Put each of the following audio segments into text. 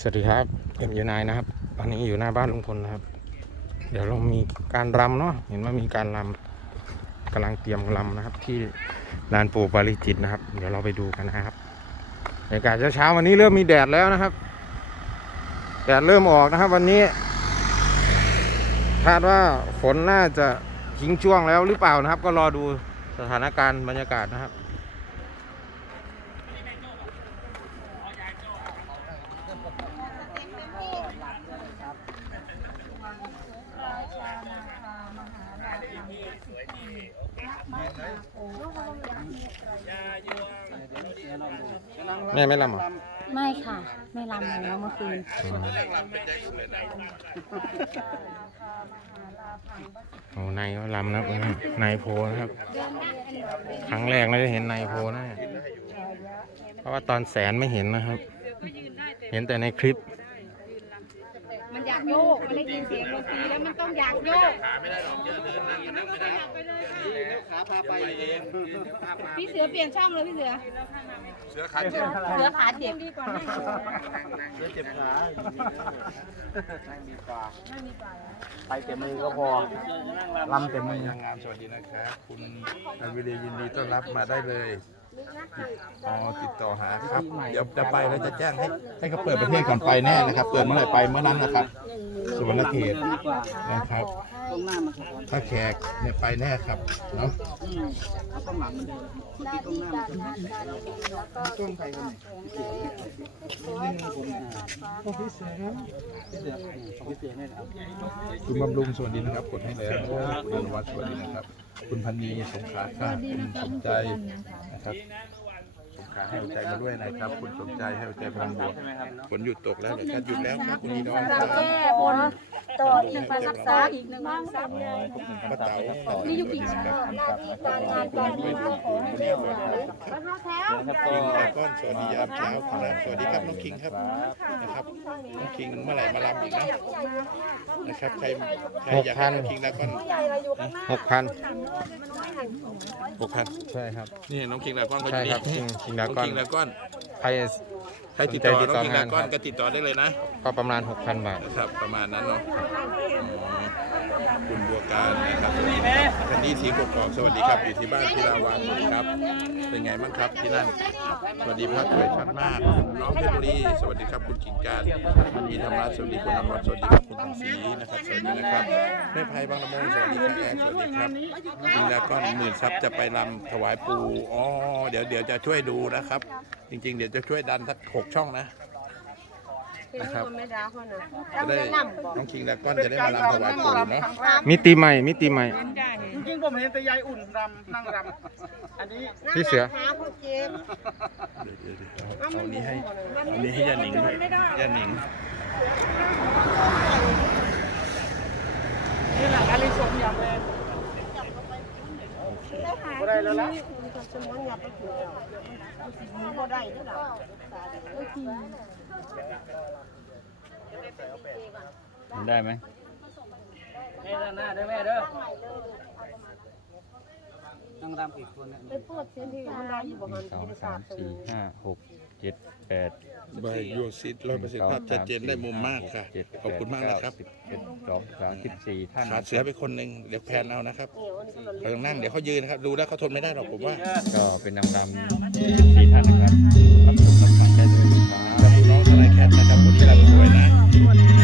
สวัสดีครับเอ็มยูนายนะครับตอนนี้อยู่หน้าบ้านลุงพลนะครับ เดี๋ยวเรามีการรำเนาะเห็นว่ามีการรำกำลังเตรียมรำนะครับ ที่ลานปู่ปาริจิตนะครับ เดี๋ยวเราไปดูกันนะครับบรรยากาศเช้าๆวันนี้เริ่มมีแดดแล้วนะครับแดดเริ่มออกนะครับ วันนี้คาดว่าฝนน่าจะทิ้งช่วงแล้วหรือเปล่านะครับ ก็รอดูสถานการณ์บรรยากาศนะครับ แม่ไม่รำเหรอไม่ค่ะ ไม่รำแล้วเมื่อคืนโอ้นายก็รำนะครับนายโพนะครับ ครั้งแรกเราจะเห็นนายโพนะเนี่ยเพราะว่าตอนแสนไม่เห็นนะครับ เห็นแต่ในคลิปมันอยาก โยกมันได้ยินเสียงดนตรีแล้วมันต้องอยากโยกพี่เสือเปลี่ยนช่องเลยพี่เสือเสือขาเจ็บเสือขาเจ็บดีกว่าไปเต็มมือก็พอลำเต็มมือนางงามสวัสดีนะครับคุณอันวิเดยินดีต้อนรับมาได้เลย อ๋อติดต่อหาครับ เดี๋ยวจะไปแล้วจะแจ้งให้ให้เขาเปิดประเทศก่อนไปแน่นะครับ เปิดเมื่อไหร่ไปเมื่อนั้นนะครับ สุวรรณเขตนะครับตรงหน้ามันสะท้อนถ้าแขกเนี่ยไปแน่ครับเนาะอืมเอาข้างหลังมันเดินเมื่อกี้ตรงหน้ามันสะท้อนต้นไทรกันของพี่เสือครับพี่เสือของพี่เสือเนี่ยนะครับคุณบำรุงสวัสดีนะครับกดให้แล้วคุณอนุวัฒน์สวัสดีนะครับ คุณพันนีสงขลาค่ะคุณสมใจนะครับสง ขลาให้หัวใจมาด้วยนะครับ คุณสมใจให้หัวใจพลังบวกฝนหยุดตกแล้วเดี๋ยวจะหยุดแล้วครับคุณนีน้องครับแก้บนต่ออีกรักษาอีกหนึ่งบ้างสักป้าเต๋ามีอยู่กี่ชั้นหน้าที่การงานการเงินก็ขอให้เรียบร้อยมาเท้าแถวคิงไอคอนสวัสดียามเช้าครับสวัสดีครับน้องคิงครับนะครับน้องคิงเมื่อไหร่มาลำอีกนะนะครับใครใครอยากให้น้องคิงไอคอนหกพันหกพันใช่ครับนี่น้องคิงไอคอนเขาอใช่ยู่ครับนี่คิงคิงน้ดาองก้อนคิงไอคอนใครใครติดต่อสนใจติดน้ต่อองคิงไองานคอนครับก็ติดต่อได้เลยนะ ก็ประมาณ 6,000 บาท นะครับ ประมาณนั้นเนาะอ๋อคุณบัว การนะครับแคนดี้สีกกอกสวัสดีครับอยู่ที่บ้านพิราวันครับ เป็นไงบ้างครับที่นั่น สวัสดีภาพสวยชัดมากน้องเพชรบุรีสวัสดีครับคุณกิ่งการมันมีธรรมะสวัสดีคุณอมรสวัสดีครับคุณทองศรีนะครับสวัสดีนะครับแม่ไพบางละมุงสวัสดีครับแอนสวัสดีครับจริงแล้วก็หมื่นซับจะไปรำถวายปูอ๋อเดี๋ยวเดี๋ยวจะช่วยดูนะครับ จริง ๆ เดี๋ยวจะช่วยดันสักหกช่องนะ นะครับจะได้น้องคิงแล้วก็จะได้มารำถวายปูเนาะมิติใหม่มิติใหม่จริงๆผมเห็นแต่ยายอุ่นรำนั่งรำอันนี้พี่เสือเดี๋ยวเดี๋ยวเดี๋ยวเอาอันนี้ให้อันนี้ให้ยาหนิงด้วยยาหนิงนี่แหละอันนี้สมยำเลยก็ได้แล้วละได้ ไหมแม่ด้านหน้าเด้อแม่เด้อนั่งรำอีกคนนึงสองสามสี่ห้าหกเจ็ดแปดใบโยซิตร้อยเปอร์เซ็นต์ภาพชัดเจนได้มุมมากค่ะเจ็ดขอบคุณมากนะครับสิบเอ็ดสองสามสิบสี่ท่านขาดเสือไปคนหนึ่งเดี๋ยวแพนเอานะครับเขาต้องนั่งเดี๋ยวเขายืนนะครับ ดูแล้วเขาทนไม่ได้หรอกผมว่า ก็เป็นนางรำสี่ท่านนะครับ แคทนะครับคนที่รับสวยนะครั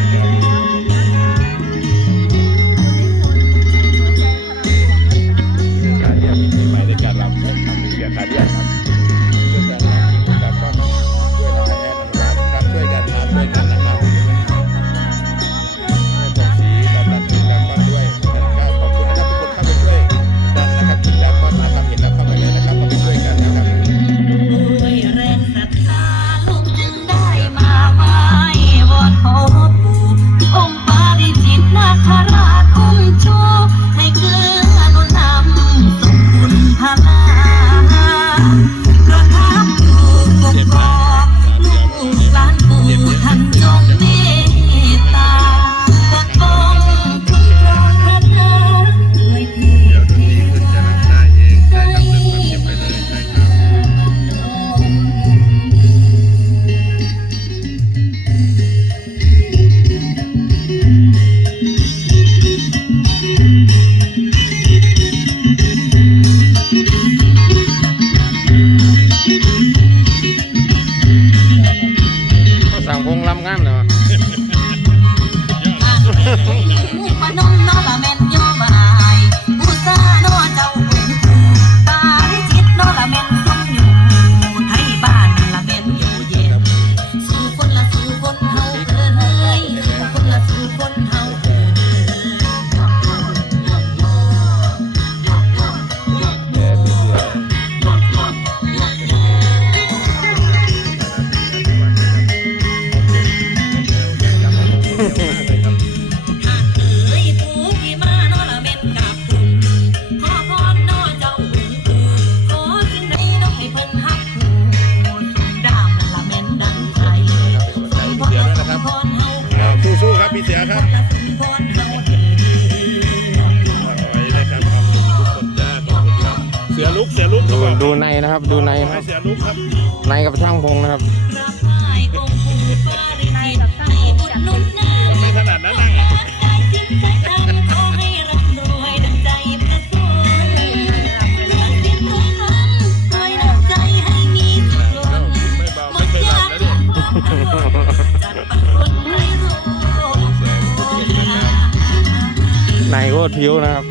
ดูก่อนดูในนะครับดูในนะคให้รับ เสือลุกครับในกับช่างพงนะครับไม่ถนัดนะนั่งอะไม่เบาไม่เคยหลับแล้วเนี่ยในโคตรผิวนะครับ